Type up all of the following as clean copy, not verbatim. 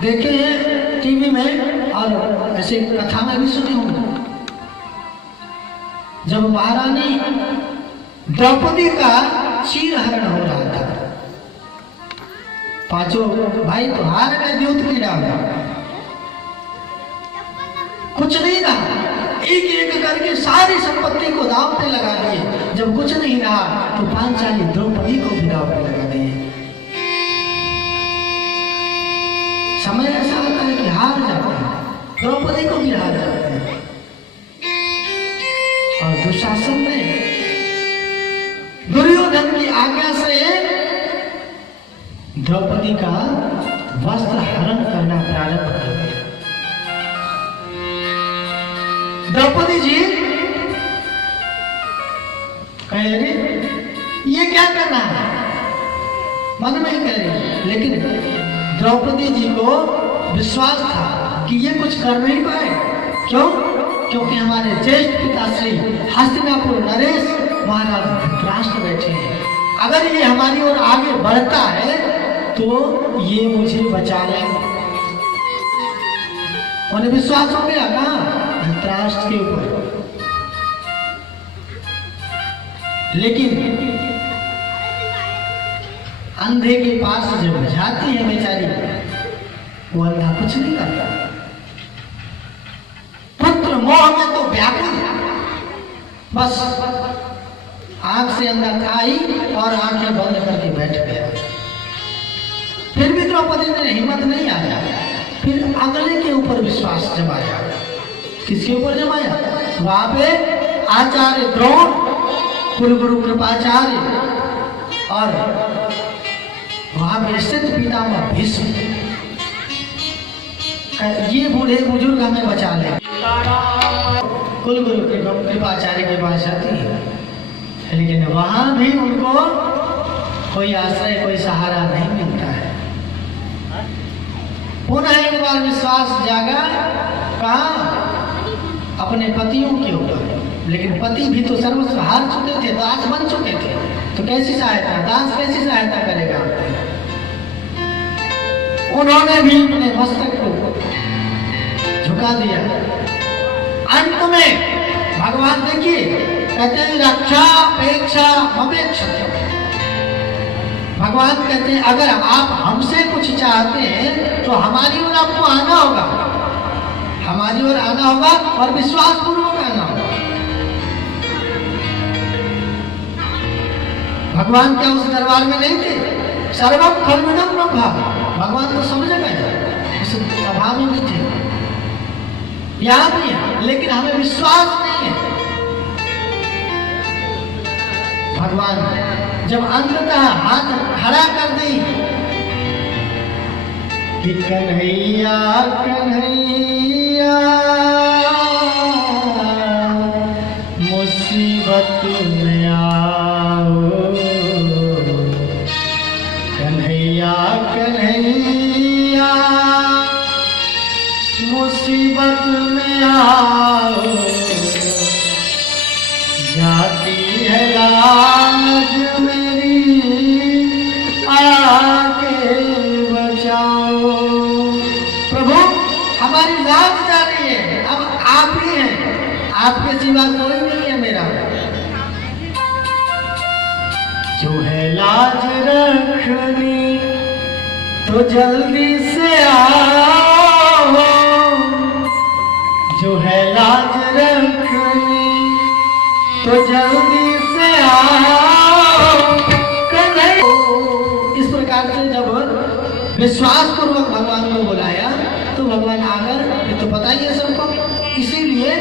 देखे हैं टीवी में और ऐसे कथा में भी सुने होंगे। जब महारानी द्रौपदी का चीरहरण हो रहा था, पांचों भाई तो हार गए द्यूत की डाल, कुछ नहीं रहा, एक एक करके सारी संपत्ति को दांव पे लगा दिए। जब कुछ नहीं रहा तो पांचाली द्रौपदी को भी दांव पे लगा दिए। समय ऐसा होता है कि हार जाते हैं, द्रौपदी को भी हार जाते हैं। और दुशासन ने दुर्योधन की आज्ञा से द्रौपदी का वस्त्र हरण करना प्रारंभ कर दिया। द्रौपदी जी कह रही ये क्या करना है, मन में ही कह रही, लेकिन द्रौपदी जी को विश्वास था कि ये कुछ कर नहीं पाए। क्यों? क्योंकि हमारे ज्येष्ठ पिताश्री हस्तिनापुर नरेश महाराज धृतराष्ट्र बैठे हैं। अगर ये हमारी ओर आगे बढ़ता है तो ये मुझे बचा लेंगे। उन्हें विश्वास हो गया कहाँ? धृतराष्ट्र के ऊपर। लेकिन अंधे के पास जब जाती है बेचारी, वो अंधा कुछ नहीं करता। पुत्र मोह में तो व्याकुल, बस आंख से अंधा था ही और आंखें बंद करके बैठ गया। फिर भी द्रौपदी ने हिम्मत नहीं आया, फिर अगले के ऊपर विश्वास जमाया। किसके ऊपर जमाया? वहां पे आचार्य द्रोण, कुलगुरु कृपाचार्य और वहां पे स्थित पितामह भीष्म, ये बूढ़े बुजुर्ग हमें बचा ले। कुलगुरु कृपाचार्य के पास जाती है, लेकिन वहां भी उनको कोई आश्रय, कोई सहारा नहीं मिलता है। पुनः एक बार विश्वास जागा, कहाँ? अपने पतियों के ऊपर। लेकिन पति भी तो सर्वस्व हार चुके थे, दास बन चुके थे, तो कैसी सहायता, दास कैसी सहायता करेगा? उन्होंने भी अपने मस्तक को झुका दिया। अंत में भगवान देखिए कहते हैं रक्षा अपेक्षा अपेक्षा। भगवान कहते हैं अगर आप हमसे कुछ चाहते हैं तो हमारी ओर आपको आना होगा, हमारी ओर आना होगा और विश्वास पूर्वक आना होगा। भगवान क्या उस दरबार में नहीं थे? सर्वम खलविदम ब्रह्म, भगवान तो समझ गए, उस सभा में भी थे, यहाँ भी है, लेकिन हमें विश्वास नहीं है। भगवान जब अंततः हाथ खड़ा कर दी कि कन्हैया कन्हैया मुसीबत में आओ, कन्हैया कन्हैया मुसीबत में आओ, जाती है लाज मेरी आके बचाओ। प्रभु हमारी लाज जा रही है, अब आप ही हैं, आपके सिवा कोई नहीं है मेरा। जो है लाज रखनी तो जल्दी से आओ, जो है लाज रखनी तो जल्दी से आओ। इस प्रकार से जब विश्वास पूर्वक भगवान को बुलाया तो भगवान आकर, ये तो पता ही है सबको, इसीलिए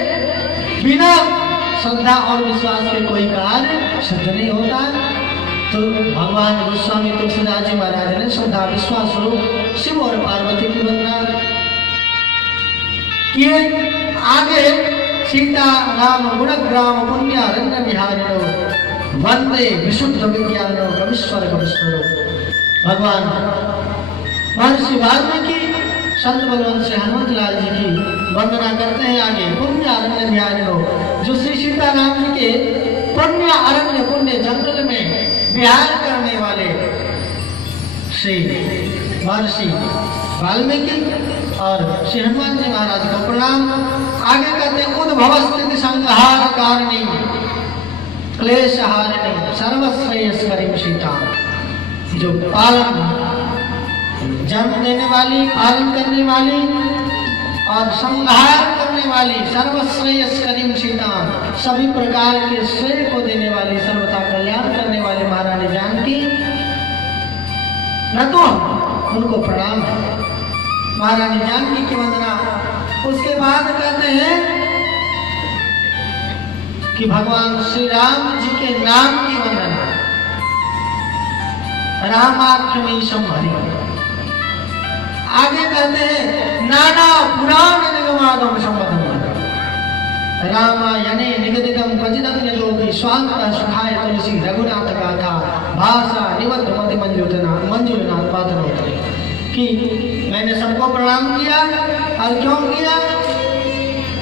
बिना श्रद्धा और विश्वास के कोई कार्य सिद्ध नहीं होता। तो भगवान गोस्वामी तुलसीदास जी महाराज ने श्रद्धा विश्वास स्वरूप शिव और पार्वती की वंदना किए। आगे सीता राम गुणग्राम पुण्यारण्य विहारिणो वंदे विशुद्ध विज्ञानो कविश्वर कविश्वरो। भगवान महर्षि वाल्मीकि संत बलवंत श्री हनुमत लाल जी की वंदना करते हैं। आगे पुण्यारण्य विहारिणो, जो श्री सीता राम जी के पुण्य अरण्य, पुण्य जंगल में विहार करने वाले श्री महर्षि वाल्मीकि और श्री हनुमान जी महाराज को प्रणाम। आगे कहते हैं उद्भव स्थिति संहार कारिणी क्लेश हारिणी सर्वश्रेयस्करीं सीता, जो पालन जन्म देने वाली, पालन करने वाली और संहार करने वाली, सर्वश्रेयस्करीं सीता, सभी प्रकार के श्रेय को देने वाली, सर्वथा कल्याण करने वाली महारानी जानकी न तो उनको प्रणाम है, महारानी जानकी की वंदना। उसके बाद कहते हैं कि भगवान श्री राम जी के नाम की वंदना, रामाख्यमीशम हरि। आगे कहते हैं नाना पुराण निगमागम संबद्धम रामायणे निगदितम क्वचिदं निरोगी स्वांत सुखाय तुलसी रघुनाथ गाथा भाषा निबद्ध मति मंजुलना पात्र होते। कि मैंने सबको प्रणाम किया और क्यों किया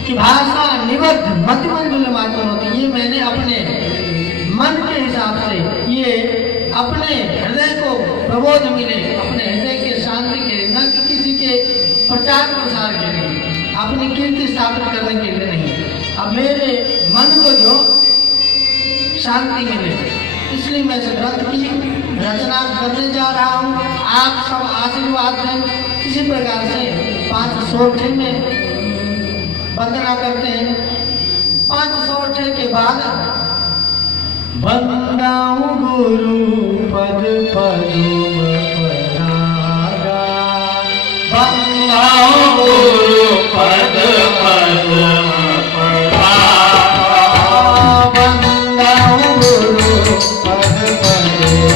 कि भाषा निबद्ध मति मंजुल मात्र होती, ये मैंने अपने मन के हिसाब से, ये अपने हृदय को प्रबोध मिले, अपने हृदय के शांति के लिए, न कि किसी के प्रचार प्रसार के लिए, अपनी कीर्ति स्थापित करने के लिए नहीं, अब मेरे मन को जो शांति मिले, इसलिए मैं इस ग्रंथ की रचना करने जा रहा हूँ। आप सब आशीर्वाद दें। इसी प्रकार से 5 सोठे में वंदना करते हैं। 5 सोठे के बाद वंदाऊं गुरु पद पदुम परागा, वंदाऊं गुरु पद पदुम परागा, वंदाऊं गुरु पद पदुम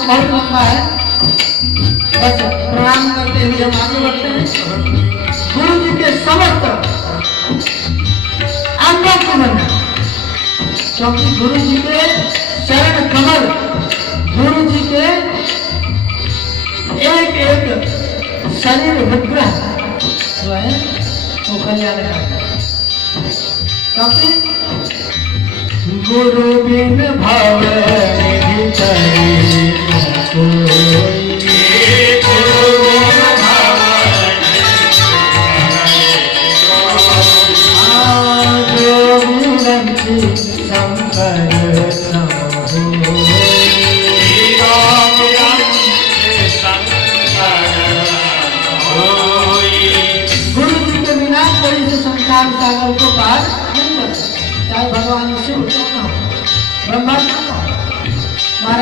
बहुत लंबा है, बस प्रणाम करते हुए हम आगे बढ़ते हैं। गुरु जी के समस्त अंगों को बनना, क्योंकि गुरु जी के चरण कमल, गुरु जी के एक एक शरीर विग्रह जो है वो कल्याण करता है। क्योंकि गुरु बिन भव निधि तरी कोई, गुरु बिन भव जो विरंची शंकर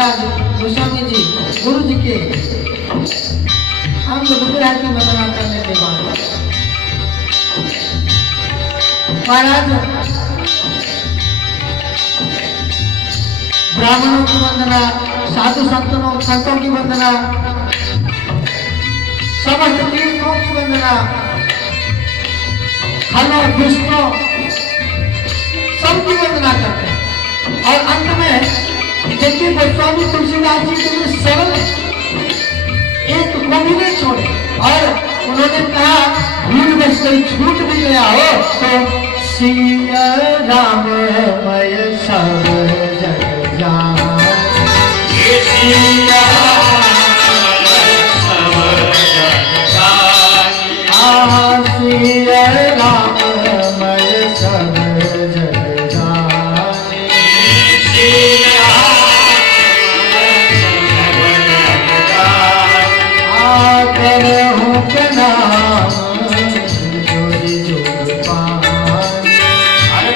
महाराज गोस्वामी जी गुरु जी के अंग विग्रह की वंदना करने के बाद महाराज ब्राह्मणों की वंदना, साधु संतों की वंदना, समस्त तीर्थों की वंदना, खलों दुष्टों सबकी वंदना करते हैं। और अंत में देखिए गोस्वामी तुलसीदास जी के लिए सरल एक को भी नहीं छोड़े और उन्होंने कहा भूल में कोई छूट भी गया हो तो सिया राम मय सब जग जान, सिया सिया राम मय सब जग जान, करहूं प्रणाम जोरी जोर पान,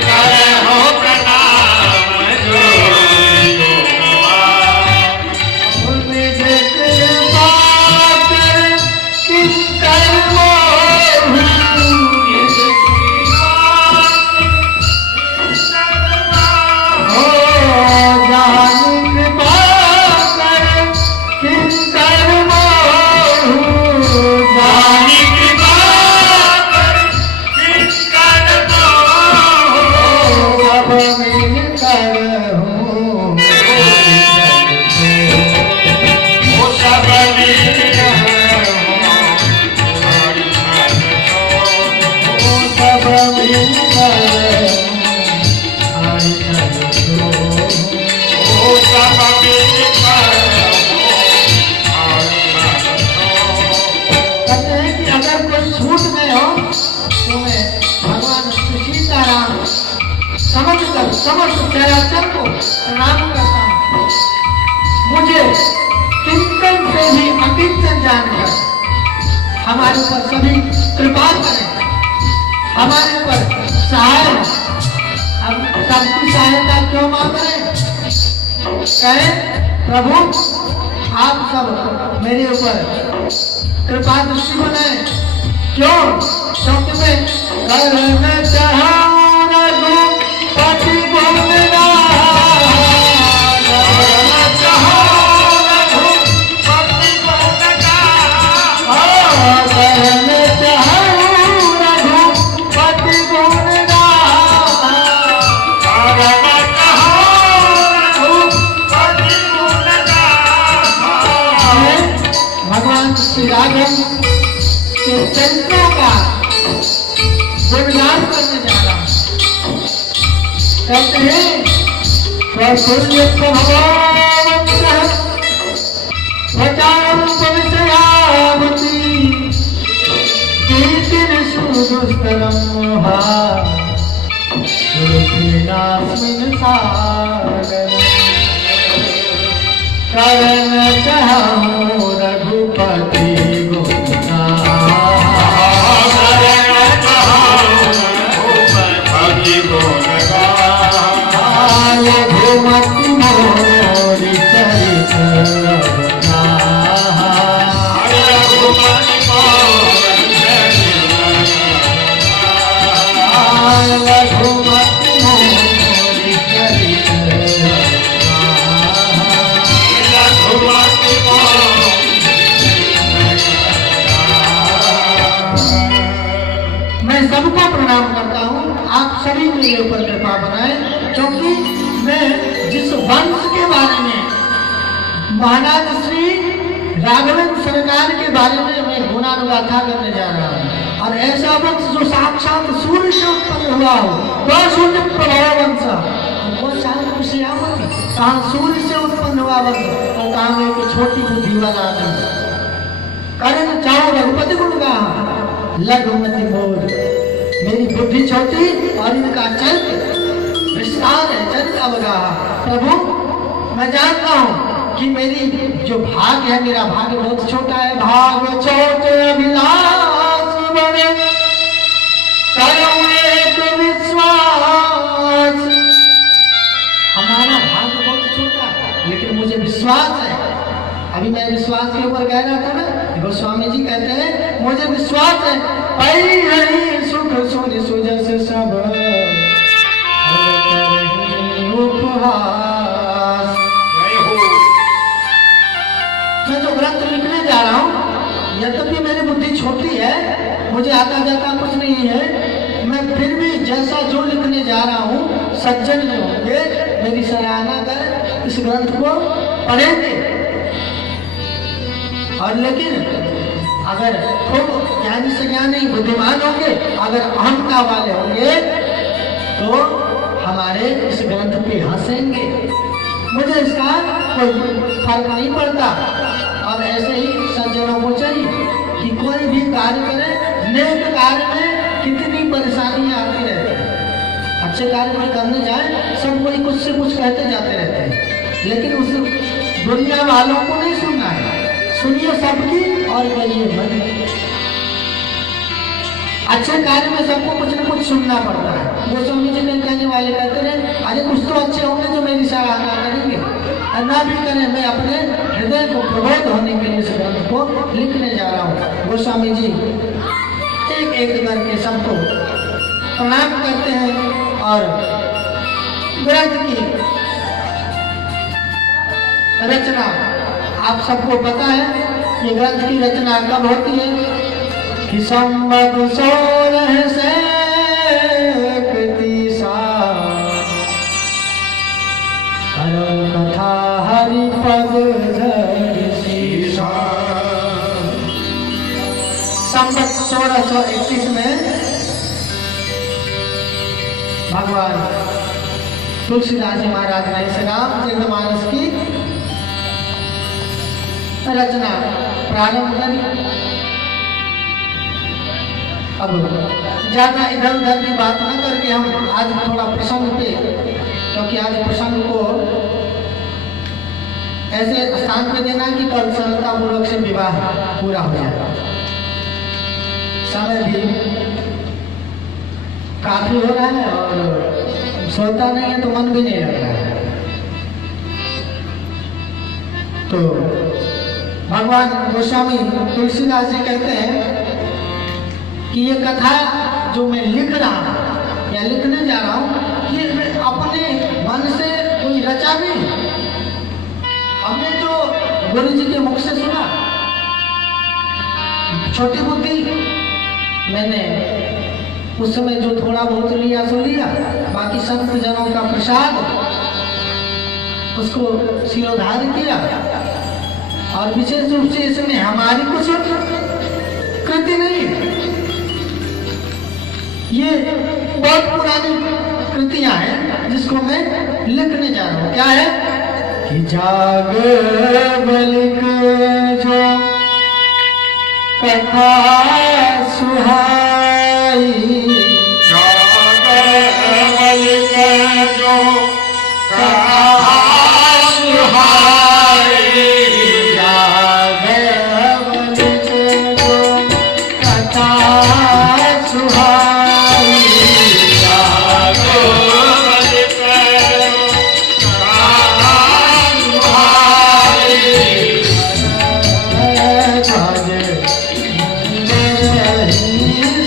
करहूं प्रणाम जोरी जोर पान, मुझे कृपा कर किस कर्मो समस्त चराचर को प्रणाम करता हूँ। मुझे चिंतन से भी अकिंचन जानकर हमारे ऊपर सभी कृपा करें, हमारे ऊपर सहाय। अब सबकी सहायता क्यों मांग रहे हैं? कहें प्रभु आप सब मेरे ऊपर कृपा दृष्टि बनाए। क्यों? क्योंकि मैं करना चाहूं पति बोलना, करना चाहूं पति बोलना, करना चाहूं रघुपति बोलना, करना चाहूं रघुपति बोलना। भगवान श्री राघव के चरित्रों का गुणगान करने जा रहा हूं। कहते हैं प्रसूल्य प्रभवावंतः वचारं पवित्रयावती कीर्तिं सुदुस्तरं मोहा सुरतीनास्मिन् सागरम्। करन चाहूं रघुपति गुणगान, करन चाहूं रघुपति गुणगान, रघुमति मोरि चरित अवगाह, रघुमति मोरि चरित अवगाह, रघुमति मोरि चरित अवगाह, रघुमति मोरि। मैं सबको प्रणाम करता हूँ। आप सभी मेरे ऊपर कृपा बनाए, क्योंकि मैं जिस वंश के बारे में महाराज श्री राघवेंद्र सरकार के बारे में मैं गुणानुगाथा करने जा रहा हूँ। और ऐसा वंश जो साक्षात सूर्य से उत्पन्न हुआ हो, वह सूर्य प्रभाव वंश, वो कहाँ सूर्य से उत्पन्न हुआ वंश, तो कहाँ में एक छोटी बुद्धि वाला आदमी। करन चाहूं रघुपति गुणगान, लघुमति मोर, मेरी बुद्धि छोटी और इनका चरित्र विस्तार है, चरित्र अवगाह। प्रभु मैं जानता हूँ कि मेरी जो भाग है, मेरा भाग्य बहुत छोटा है। भाग छोटे अभिलाष बड़े, करूं एक विश्वास। हमारा हाथ बहुत छोटा है, लेकिन मुझे विश्वास है। अभी मैं विश्वास के ऊपर कह रहा था ना, गोस्वामी जी कहते हैं मुझे विश्वास है, पई हरि सुख सुनि सुजस सब उपहास। मैं जो ग्रंथ लिखने जा रहा हूँ, यद्यपि मेरी बुद्धि छोटी है, मुझे आता जाता कुछ नहीं है, मैं फिर भी जैसा जो लिखने जा रहा हूँ, सज्जन जो होंगे मेरी सराहना कर इस ग्रंथ को पढ़ेंगे। और लेकिन अगर खूब ज्ञानी से ज्ञानी बुद्धिमान होंगे, अगर अहंता वाले होंगे तो हमारे इस ग्रंथ पे हंसेंगे। मुझे इसका कोई फर्क नहीं पड़ता। और ऐसे ही सज्जनों को चाहिए कि कोई भी कार्य करे, नेक कार्य में कितनी परेशानियां आती रहती है। अच्छे कार्य में करने जाए सब कोई कुछ से कुछ कहते जाते रहते हैं, लेकिन उस दुनिया वालों को नहीं सुनना है। सुनिए सबकी और कहिए मन। अच्छे कार्य में सबको कुछ न कुछ सुनना पड़ता है। गोस्वामी जी ने कहने वाले कहते रहे, अरे कुछ तो अच्छे होंगे जो मेरी सराहना करेंगे, और ना भी करें, मैं अपने हृदय को प्रबोध होने के लिए इस ग्रंथ को लिखने जा रहा हूँ। गोस्वामी जी एक एक करके सबको प्रणाम करते हैं और ग्रंथ की रचना, आप सबको पता है ये ग्रंथ की रचना कब होती है कि संवत 16 से कथा हरिपद संवत 1631 में भगवान तुलसीदास जी महाराज ने इस रामचरितमानस की रचना प्रारंभ करी। अब ज्यादा इधर उधर की बात न करके हम आज थोड़ा प्रसंग पे, क्योंकि आज प्रसंग को ऐसे स्थान पे देना कि कल सरलता पूर्वक से विवाह पूरा हो जाए। समय भी काफी हो रहा है और सोता नहीं है तो मन भी नहीं लग रहा है। तो भगवान गोस्वामी तुलसीदास जी कहते हैं कि ये कथा जो मैं लिख रहा हूँ या लिखने जा रहा हूँ, ये मैं अपने मन से कोई रचा नहीं। हमने जो गुरु जी के मुख से सुना, छोटी बुद्धि, मैंने उस समय जो थोड़ा बहुत लिया सो लिया, बाकी संत जनों का प्रसाद उसको शिरोधार्य किया। और विशेष रूप से इसमें हमारी कुछ कृति नहीं, ये बहुत पुरानी कृतियां हैं जिसको मैं लिखने जा रहा हूँ। क्या है कि जाग बलिक जो कथा सुहाई, जाग बलिक जो कथा सुहाई, जाग बलिक जो कथा सुहाई, जाग बलिक जो कथा सुहाई,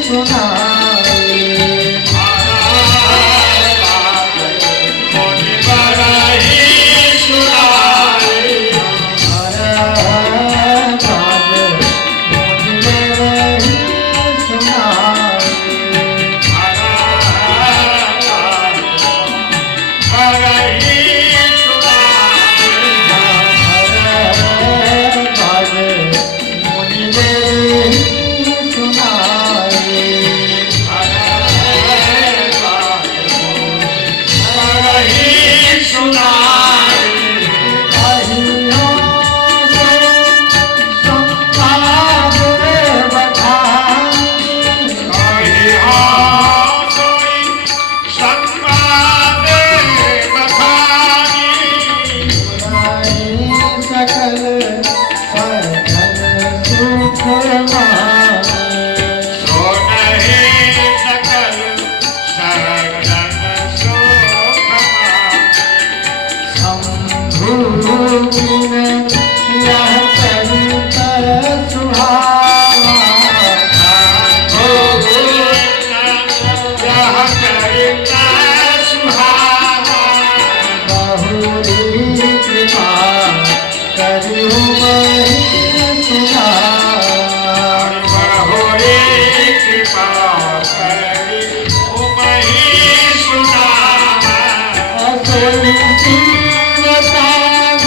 सुनाई। शंभु बिन यह चरित्र सुहावा बहुरी कृपा करियो मही सुना असोई सीवताग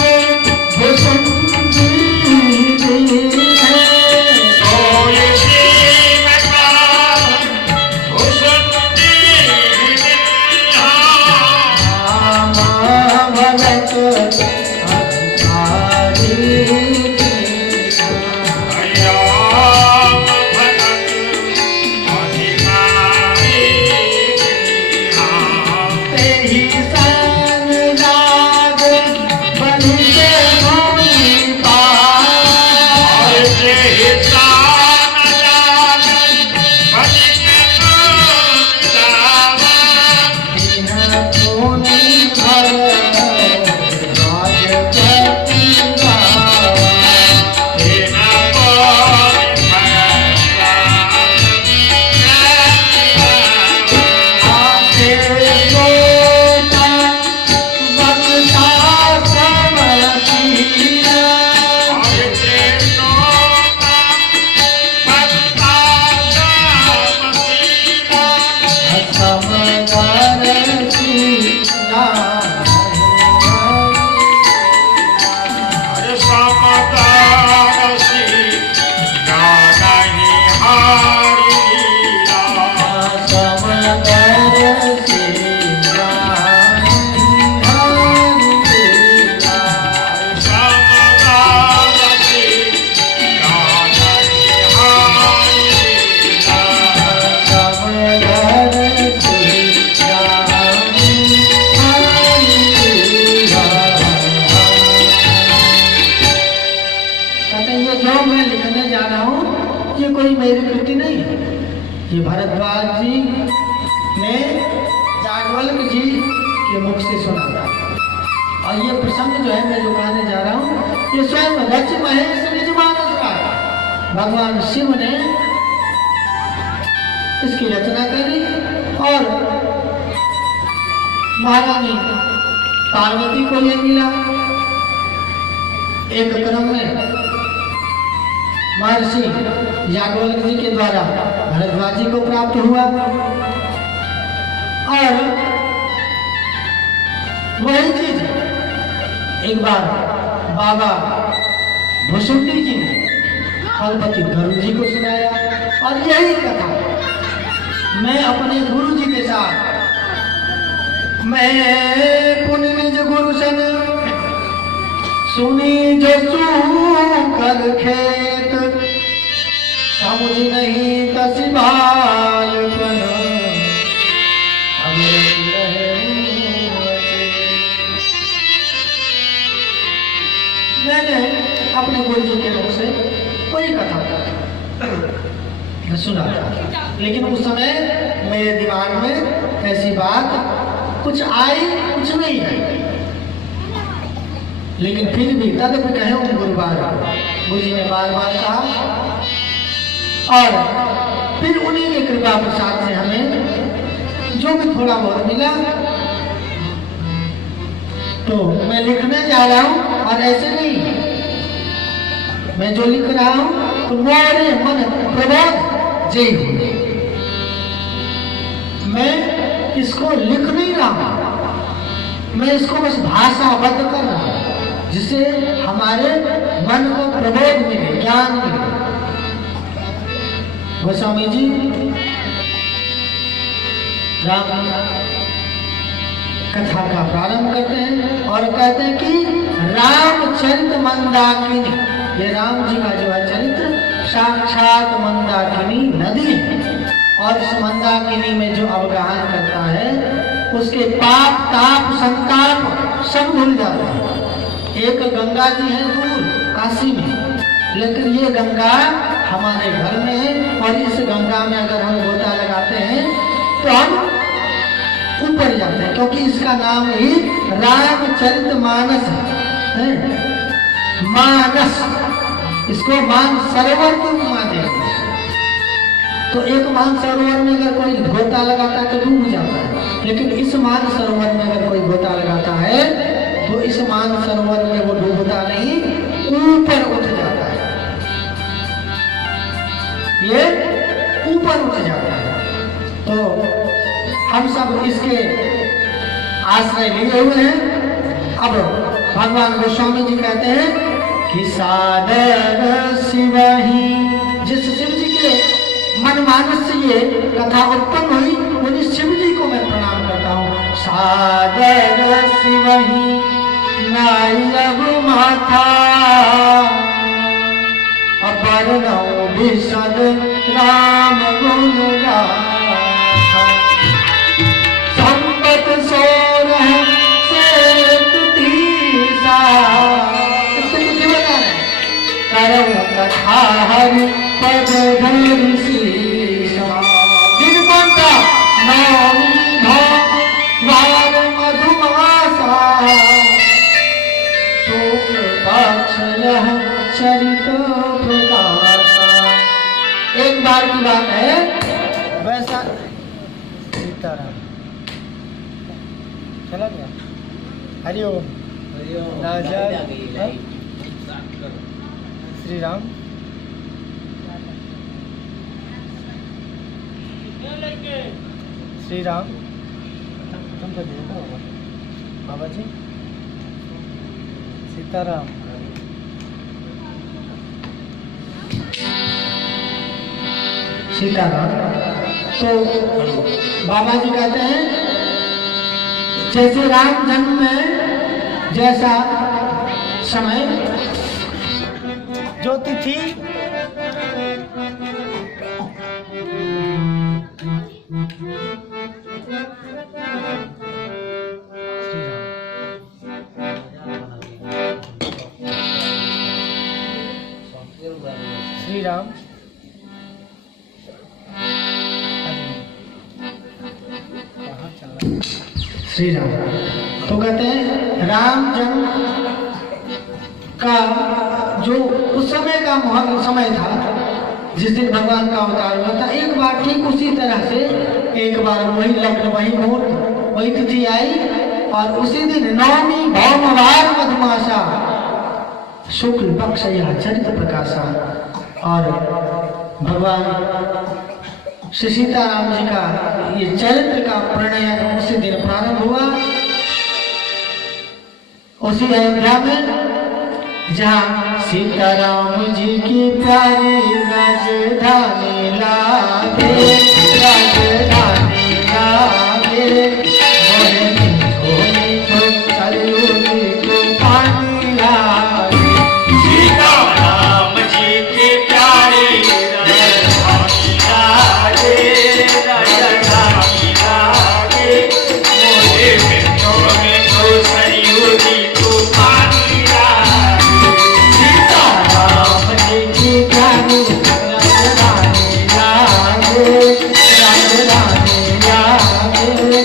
भुसुंदी है भगत अधिकारी तेहि संग जाग बलि से भूमि पार दीन पुनि भर राजपति गावा आके सोता बक्ता समसीना समदर सीना समदर सीना कहते हैं ये जो मैं लिखने जा रहा हूँ ये कोई मेरी कृति नहीं है, ये भरद्वाज जी ने जागवल्क जी के मुख से सुना था। और ये प्रसंग जो है मैं जो कहने जा रहा हूँ ये स्वयं रच महेश निज मानस का है। भगवान शिव ने इसकी रचना करी और महारानी पार्वती को ये मिला। एक क्रम में महर्षि याज्ञवल्क्य जी के द्वारा भरद्वाज जी को प्राप्त हुआ और वही चीज एक बार बाबा भुसुंडी जी ने फलपति गरुड़ जी को सुनाया और यही कथा मैं अपने गुरु जी के साथ मैं पुण्य निज गुरु सन सुनी जसू कर खेत समझ नहीं कसी बालपन मैंने अपने गुरु जी के मुख से कोई कथा सुना था, लेकिन उस समय मेरे दिमाग में ऐसी बात कुछ आई कुछ नहीं आई, लेकिन फिर भी तदप कहे गुरु जी ने बार बार कहा और फिर उन्हीं की कृपा प्रसाद से हमें जो भी थोड़ा बहुत मिला तो मैं लिखने जा रहा हूँ। और ऐसे नहीं मैं जो लिख रहा हूँ तो मोरे मन प्रबोध जय हो, मैं इसको लिख नहीं रहा हूँ, मैं इसको बस भाषाबद्ध कर रहा हूँ जिससे हमारे मन को प्रबोध मिले, ज्ञान मिले। गोस्वामी जी राम कथा का प्रारंभ करते हैं और कहते हैं कि रामचरित मंदाकिनी, ये राम जी का जो है चरित्र साक्षात मंदाकिनी नदी है और इस मंदाकिनी में जो अवगाहन करता है उसके पाप ताप संताप सब भूल जाते हैं। एक गंगा जी है दूर काशी में, लेकिन ये गंगा हमारे घर में है और इस गंगा में अगर हम गोता लगाते हैं तो हम ऊपर जाते हैं, क्योंकि इसका नाम ही रामचरित मानस है। मानस, इसको मान सरोवर को माने। तो एक मान सरोवर में अगर कोई गोता लगाता है तो डूब जाता है, लेकिन इस मान सरोवर में अगर कोई गोता लगाता है तो इस मान सरोवर में वो डूबता नहीं, ऊपर उठ जाता है, ये ऊपर उठ जाता है। तो हम सब इसके आश्रय लिए हुए हैं। अब भगवान गोस्वामी जी कहते हैं कि सादर शिव ही, जिस शिव जी के मनमानस से ये कथा उत्पन्न हुई उन्हीं शिव जी को मैं प्रणाम करता हूँ। सादर शिव ही नाई अब माथा, अपर नौ विशद राम गुण गाथा, संपत सोरह से तुतीसा, करम कथा हरि पद धरि शीशा, निर्मता नौमी भार मधुमासा, शुक्ल पक्ष यह चरित प्रकाशा। एक बार की बात है, वैसा सीताराम चला गया। हरिओम राजा श्री राम। श्री राम तुम तो देखो बाबा जी। सीताराम। सीताराम। तो बाबा जी कहते हैं जैसे राम जन्म में जैसा समय जो तिथि श्री राम। श्री राम। तो कहते हैं राम जन्म का जो उस समय का समय था जिस दिन भगवान का अवतार हुआ था, एक बार ठीक उसी तरह से एक बार वही लग्न वही मुहूर्त वही तिथि आई और उसी दिन नवमी भौमवार मधुमासा शुक्ल पक्ष यह चरित प्रकाशा। और भगवान श्री सीताराम जी का ये चरित्र का प्रणयन उसी दिन प्रारंभ हुआ, उसी अयोध्या में जहाँ सीताराम जी की प्यारी राजधानी लागे, राजधानी लागे, मोरे मीठो मीठो कलयुगी को पानी लागे। सीताराम जी के प्यारे राजधानी लागे, राजधानी लागे, मोरे मीठो मीठो कलयुगी को पानी लागे। सीताराम जी की प्यारी राजधानी लागे, राजधानी लागे,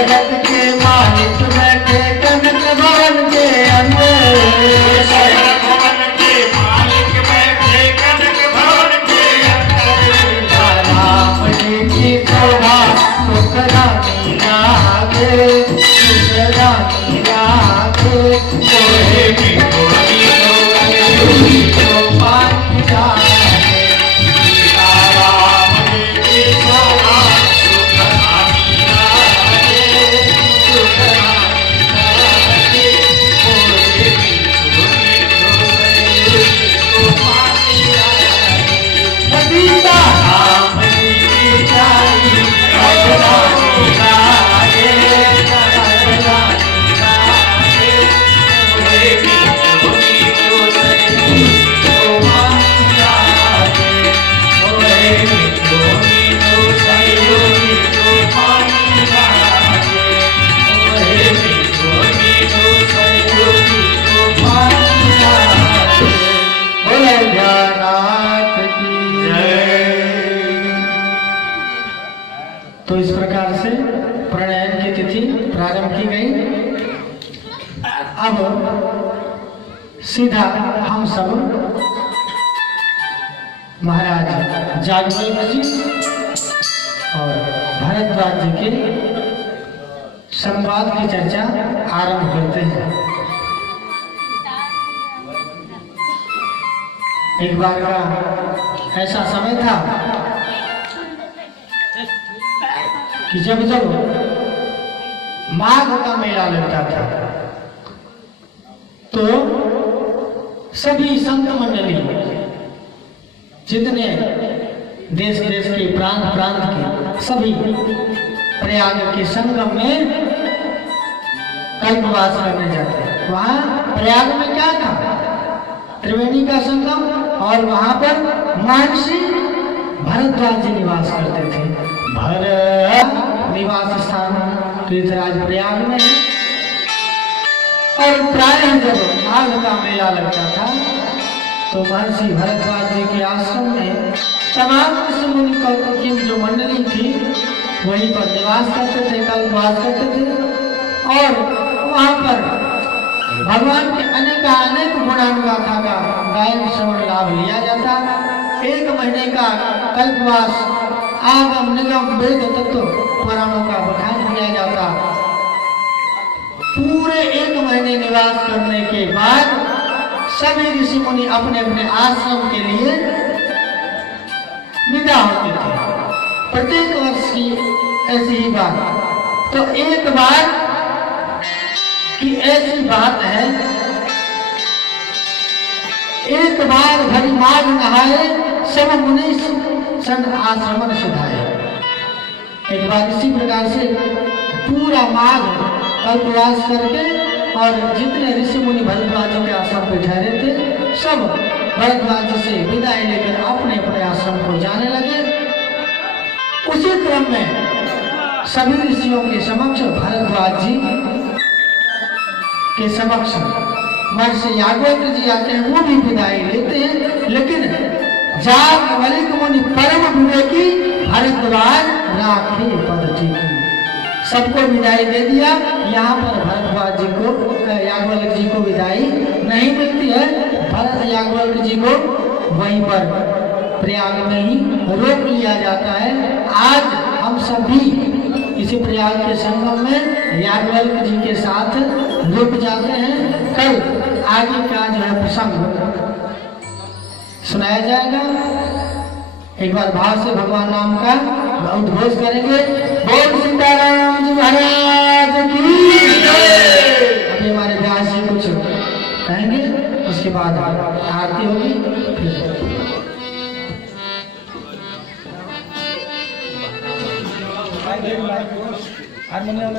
जगत के मालिक बैठे कनक भवन के अंदर। शहर भवन के मालिक बैठे कनक भवन के अंदर। राम जी की शोभा सुख रानी लागे, सुख रानी लागे। मोहे बिगोरी तो पानी जागे, सीताराम की शोभा सुख रानी लागे। सुख रानी लागे। मोहे बिगोरी तो पानी लागे। सीता राम जी की प्यारी रानी लागे, रानी लागे। मोहे बिगोरी तो पानी लागे। मोहे बिगोरी तो पानी लागे। मोहे बिगोरी तो पानी लागे। बोले ज्ञानाथ की जय। तो इस प्रकार से प्रणयन की तिथि प्रारंभ की गई। अब सीधा हम सब महाराज जागवल्लभ जी और भरद्वाज जी के संवाद की चर्चा आरंभ करते हैं। एक बार का ऐसा समय था कि जब माघ का मेला लगता था तो सभी संत मंडली जितने देश देश के प्रांत प्रांत के सभी प्रयाग के संगम में कल्पवास करने जाते हैं। वहां प्रयाग में क्या था? त्रिवेणी का संगम, और वहां पर महर्षि भरद्वाज जी निवास करते थे। भरत निवास स्थान तीर्थराज प्रयाग में है। और प्रायः जब माघ का मेला लगता था तो महर्षि भरद्वाज जी के आश्रम में तमाम ऋषि मुनि की जो मंडली थी वहीं पर निवास करते थे, कल्पवास करते थे। और वहां पर भगवान के अनेक गुणानुगाथा का गायन श्रवण लाभ लिया जाता। 1 महीने का कल्पवास आगम निगम वेद तत्व पुराणों का बखान किया जाता। पूरे 1 महीने निवास करने के बाद सभी ऋषि मुनि अपने अपने आश्रम के लिए विदा होते थे। प्रत्येक वर्ष की ऐसी ही बात। तो एक बार की ऐसी बात है, एक बार भरी माघ नहाए सब मुनि सन आश्रमन सुधाए। एक बार इसी प्रकार से पूरा माघ कल्पवास करके और जितने ऋषि मुनि भरद्वाज के आश्रम पे ठहरे थे सब भरद्वाज से विदाई लेकर अपने अपने आश्रम को जाने लगे। उसी क्रम में सभी ऋषियों के समक्ष भरद्वाज जी के समक्ष महर्षि याज्ञवल्क्य जी आते हैं, वो भी विदाई लेते हैं। लेकिन जागवल्क्य मुनि परम विवेकी भरद्वाज राखे पद टीकी, सबको विदाई दे दिया। यहाँ पर भरद्वाज जी को याज्ञवल्क्य जी को विदाई नहीं मिलती है। भरत याज्ञवल्क्य जी को वहीं पर प्रयाग में ही रोक लिया जाता है। आज हम सभी इसी प्रयाग के संगम में याज्ञवल्क्य जी के साथ रुक जाते हैं। कल आगे का जो है प्रसंग सुनाया जाएगा। एक बार भाव से भगवान नाम का उद्घोष करेंगे। बोल सीताराम जी महाराज की जय। अभी हमारे व्यास जी कुछ कहेंगे, उसके बाद आरती होगी। हारमोनियम